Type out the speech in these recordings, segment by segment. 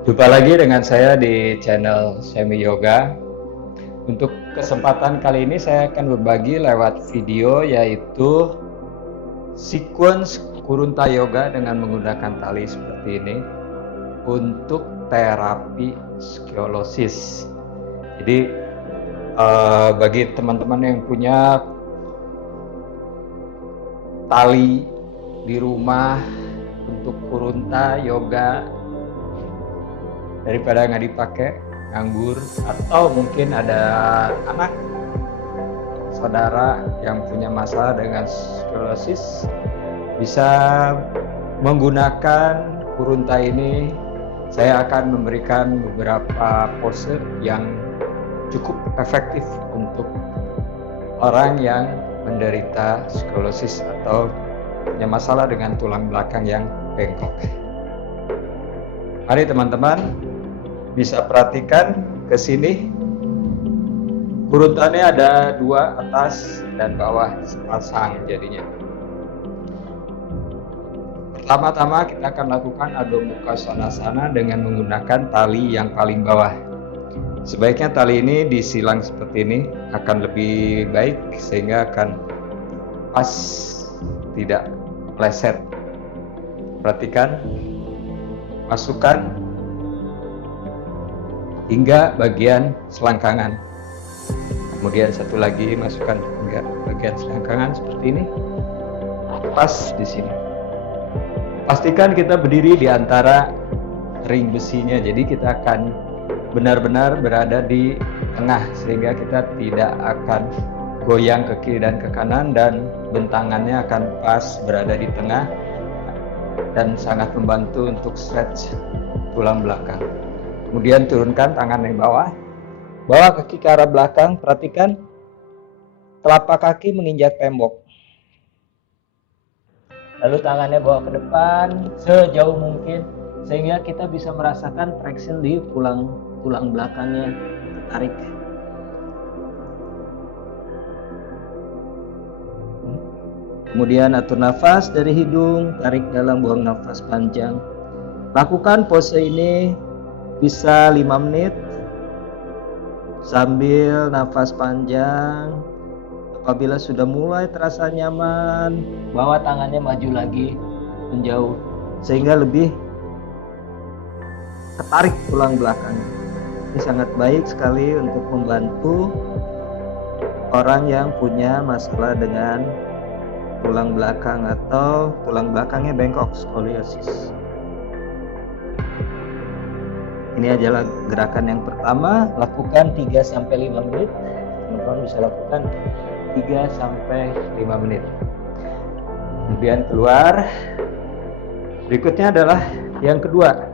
Jumpa lagi dengan saya di channel Semi Yoga. Untuk kesempatan kali ini saya akan berbagi lewat video yaitu sequence Kurunta Yoga dengan menggunakan tali seperti ini untuk terapi skolosis. Jadi bagi teman-teman yang punya tali di rumah untuk Kurunta Yoga, daripada nggak dipakai nganggur, atau mungkin ada anak saudara yang punya masalah dengan sklerosis, bisa menggunakan Kurunta ini. Saya akan memberikan beberapa pose yang cukup efektif untuk orang yang menderita sklerosis atau punya masalah dengan tulang belakang yang bengkok. Mari teman-teman bisa perhatikan ke sini. Kurutannya ada dua, atas dan bawah sepasang jadinya. Pertama-tama kita akan lakukan Adho Mukha Svanasana dengan menggunakan tali yang paling bawah. Sebaiknya tali ini disilang seperti ini, akan lebih baik sehingga akan pas, tidak meleset. Perhatikan, masukkan hingga bagian selangkangan. Kemudian satu lagi masukkan hingga bagian selangkangan seperti ini. Pas di sini. Pastikan kita berdiri di antara ring besinya. Jadi kita akan benar-benar berada di tengah sehingga kita tidak akan goyang ke kiri dan ke kanan, dan bentangannya akan pas berada di tengah dan sangat membantu untuk stretch tulang belakang. Kemudian turunkan tangan di bawah, bawa kaki ke arah belakang. Perhatikan telapak kaki menginjak tembok, lalu tangannya bawa ke depan sejauh mungkin sehingga kita bisa merasakan traction di tulang belakangnya, tarik. Kemudian atur nafas dari hidung, tarik dalam, buang nafas panjang. Lakukan pose ini bisa 5 menit sambil nafas panjang. Apabila sudah mulai terasa nyaman, bawa tangannya maju lagi, menjauh, sehingga lebih ketarik tulang belakang. Ini sangat baik sekali untuk membantu orang yang punya masalah dengan tulang belakang atau tulang belakangnya bengkok, skoliosis. Ini adalah gerakan yang pertama, lakukan 3-5 menit. Teman-teman bisa lakukan 3-5 menit. Kemudian keluar. Berikutnya adalah yang kedua.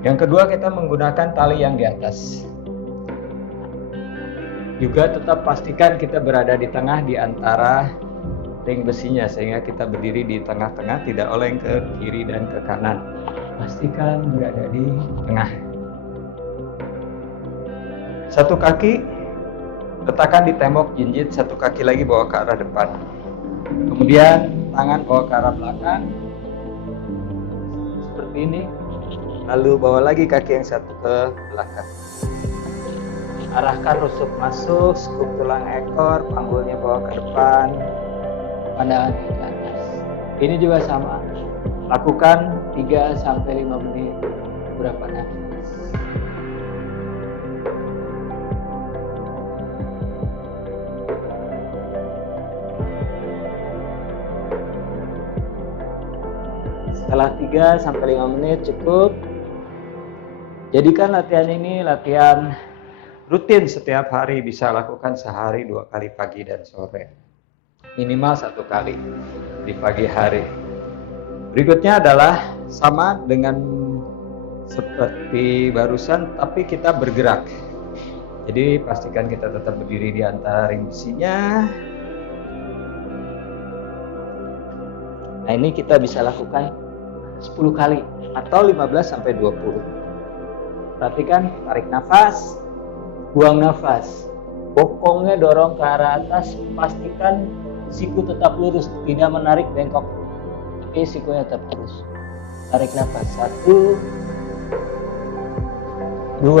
Yang kedua kita menggunakan tali yang di atas. Juga tetap pastikan kita berada di tengah di antara ring besinya sehingga kita berdiri di tengah-tengah, tidak oleng ke kiri dan ke kanan. Pastikan berada di tengah. Satu kaki letakkan di tembok jinjit, satu kaki lagi bawa ke arah depan. Kemudian tangan bawa ke arah belakang seperti ini. Lalu bawa lagi kaki yang satu ke belakang. Arahkan rusuk masuk, sekuk tulang ekor, panggulnya bawa ke depan, pandangan ke atas. Ini juga sama. Lakukan 3-5 menit. Berapa nafas? Setelah 3-5 menit cukup. Jadikan latihan ini latihan rutin setiap hari, bisa lakukan sehari 2 kali pagi dan sore. Minimal 1 kali di pagi hari. Berikutnya adalah sama dengan seperti barusan, tapi kita bergerak. Jadi pastikan kita tetap berdiri di antara ring besinya. Nah, ini kita bisa lakukan 10 kali atau 15-20. Perhatikan, tarik nafas, buang nafas. Bokongnya dorong ke arah atas, pastikan siku tetap lurus, tidak menarik bengkok, tapi sikunya tetap lurus. Tarik nafas, 1, 2, 3,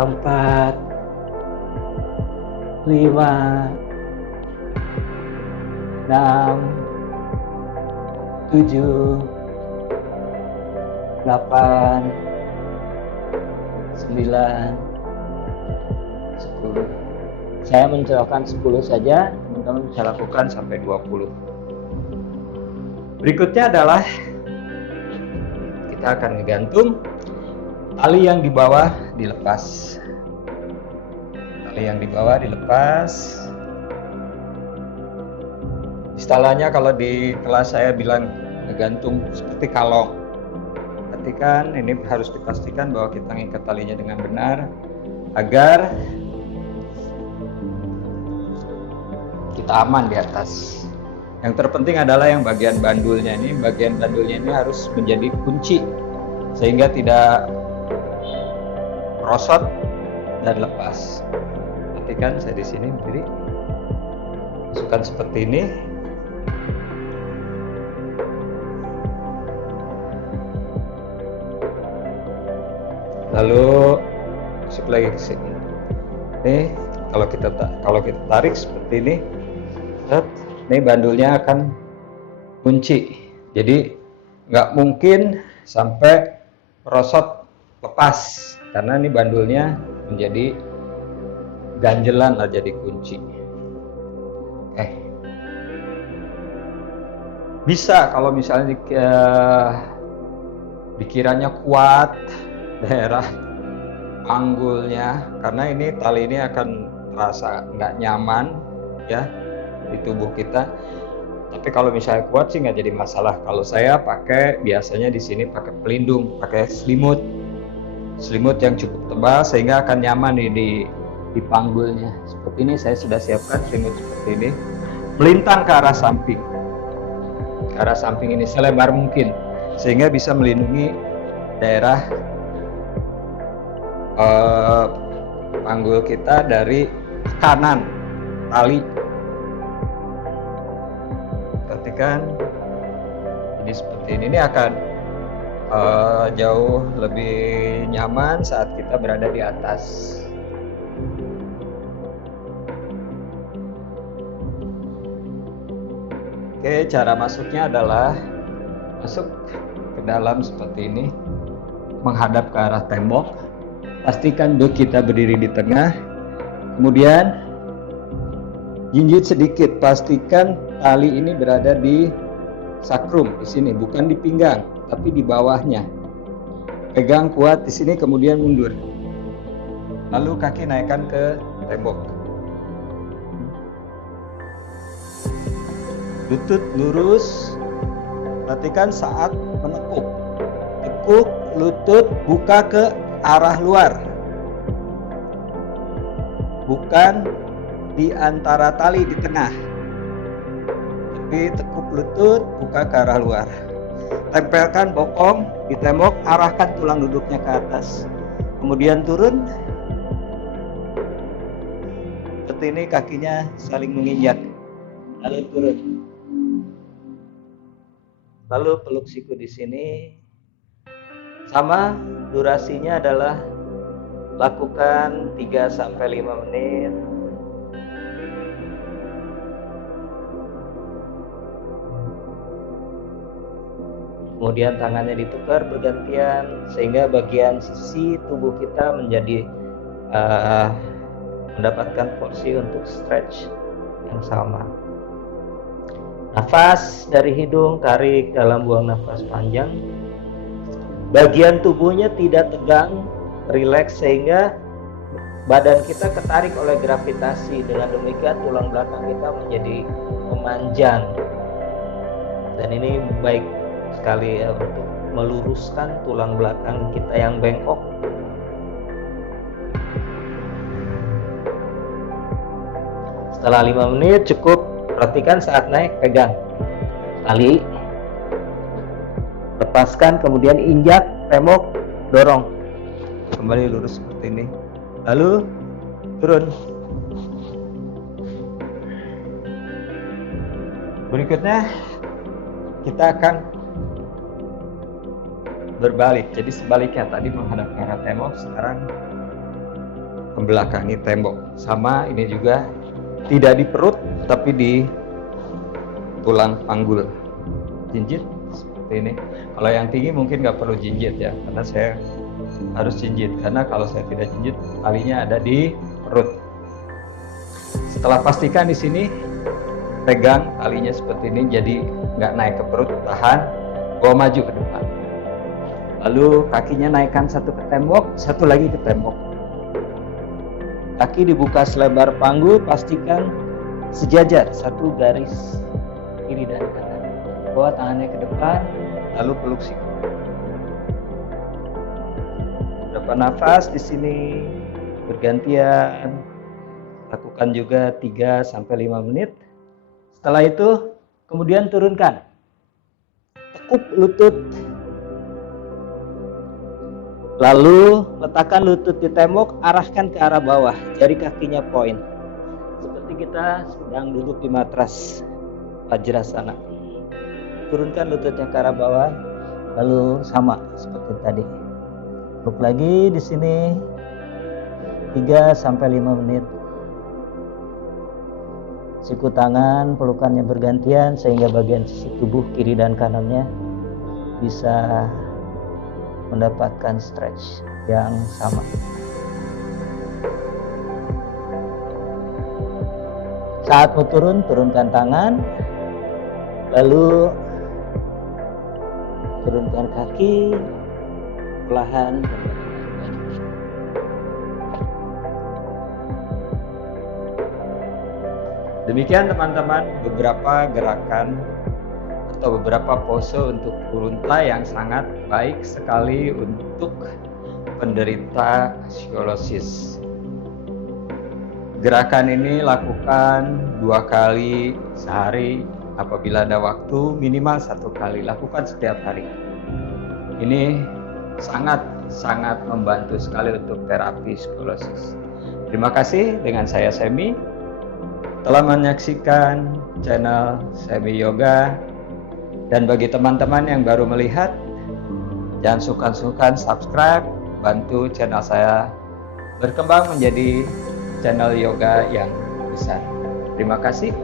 4, 5, 6, 7, 8, 9, 10. Saya mencontohkan 10 saja, teman-teman bisa lakukan sampai 20. Berikutnya adalah kita akan menggantung tali yang di bawah dilepas. Tali yang di bawah dilepas. Istilahnya kalau di kelas saya bilang ngegantung seperti kalong. Perhatikan, ini harus dipastikan bahwa kita mengikat talinya dengan benar agar kita aman di atas. Yang terpenting adalah yang bagian bandulnya ini. Bagian bandulnya ini harus menjadi kunci sehingga tidak merosot dan lepas. Perhatikan, saya di sini berdiri. Masukkan seperti ini. Lalu masuk lagi ke sini. Ini kalau kita tarik seperti ini, ini bandulnya akan kunci. Jadi nggak mungkin sampai merosot lepas karena ini bandulnya menjadi ganjelan lah, jadi kunci. Bisa kalau misalnya dikiranya kuat daerah panggulnya, karena ini tali ini akan terasa nggak nyaman ya di tubuh kita. Tapi kalau misalnya kuat sih nggak jadi masalah. Kalau saya pakai biasanya di sini pakai pelindung, pakai selimut yang cukup tebal sehingga akan nyaman di panggulnya. Seperti ini saya sudah siapkan selimut seperti ini, melintang ke arah samping ini selebar mungkin sehingga bisa melindungi daerah panggul kita dari tekanan tali. Perhatikan, ini seperti ini akan jauh lebih nyaman saat kita berada di atas. Oke, cara masuknya adalah masuk ke dalam seperti ini, menghadap ke arah tembok. Pastikan kita berdiri di tengah, kemudian jinjit sedikit. Pastikan tali ini berada di sakrum di sini, bukan di pinggang, tapi di bawahnya. Pegang kuat di sini, kemudian mundur. Lalu kaki naikkan ke tembok. Lutut lurus. Perhatikan saat menekuk. Tekuk lutut, buka ke arah luar, bukan di antara tali di tengah, tapi tekuk lutut, buka ke arah luar. Tempelkan bokong di tembok, arahkan tulang duduknya ke atas, kemudian turun seperti ini, kakinya saling menginjak, lalu turun, lalu peluk siku di sini. Sama, durasinya adalah lakukan 3-5 menit. Kemudian tangannya ditukar bergantian sehingga bagian sisi tubuh kita menjadi mendapatkan porsi untuk stretch yang sama. Nafas dari hidung, tarik dalam, buang nafas panjang. Bagian tubuhnya tidak tegang, rileks sehingga badan kita ketarik oleh gravitasi. Dengan demikian tulang belakang kita menjadi memanjang. Dan ini baik sekali untuk meluruskan tulang belakang kita yang bengkok. Setelah 5 menit cukup. Perhatikan saat naik, pegang tali, lepaskan, kemudian injak tembok, dorong kembali lurus seperti ini, lalu turun. Berikutnya kita akan berbalik. Jadi sebaliknya, tadi menghadap ke arah tembok, sekarang membelakangi tembok. Sama ini juga tidak di perut tapi di tulang panggul. Jinjit seperti ini. Kalau yang tinggi mungkin nggak perlu jinjit ya, karena saya harus jinjit, karena kalau saya tidak jinjit talinya ada di perut. Setelah pastikan di sini, pegang talinya seperti ini, jadi nggak naik ke perut, tahan, bawa maju ke depan. Lalu kakinya naikkan satu ke tembok, satu lagi ke tembok. Kaki dibuka selebar panggul, pastikan sejajar, satu garis kiri dan kanan. Bawa tangannya ke depan, lalu peluk siku. Berapa nafas di sini bergantian. Lakukan juga 3-5 menit. Setelah itu, kemudian turunkan. Tekuk lutut. Lalu letakkan lutut di tembok, arahkan ke arah bawah. Jari kakinya poin. Seperti kita sedang duduk di matras Vajrasana. Turunkan lututnya ke arah bawah, lalu sama seperti tadi. Peluk lagi di sini 3-5 menit. Siku tangan, pelukannya bergantian sehingga bagian sisi tubuh kiri dan kanannya bisa mendapatkan stretch yang sama. Saat mau turun, turunkan tangan, lalu turunkan kaki, perlahan. Demikian teman-teman, beberapa gerakan atau beberapa pose untuk Kurunta yang sangat baik sekali untuk penderita skolosis. Gerakan ini lakukan 2 kali sehari, apabila ada waktu minimal 1 kali, lakukan setiap hari. Ini sangat membantu sekali untuk terapi skolosis. Terima kasih, dengan saya Semi telah menyaksikan channel Semi Yoga, dan bagi teman-teman yang baru melihat, jangan sungkan-sungkan subscribe, bantu channel saya berkembang menjadi channel yoga yang besar. Terima kasih.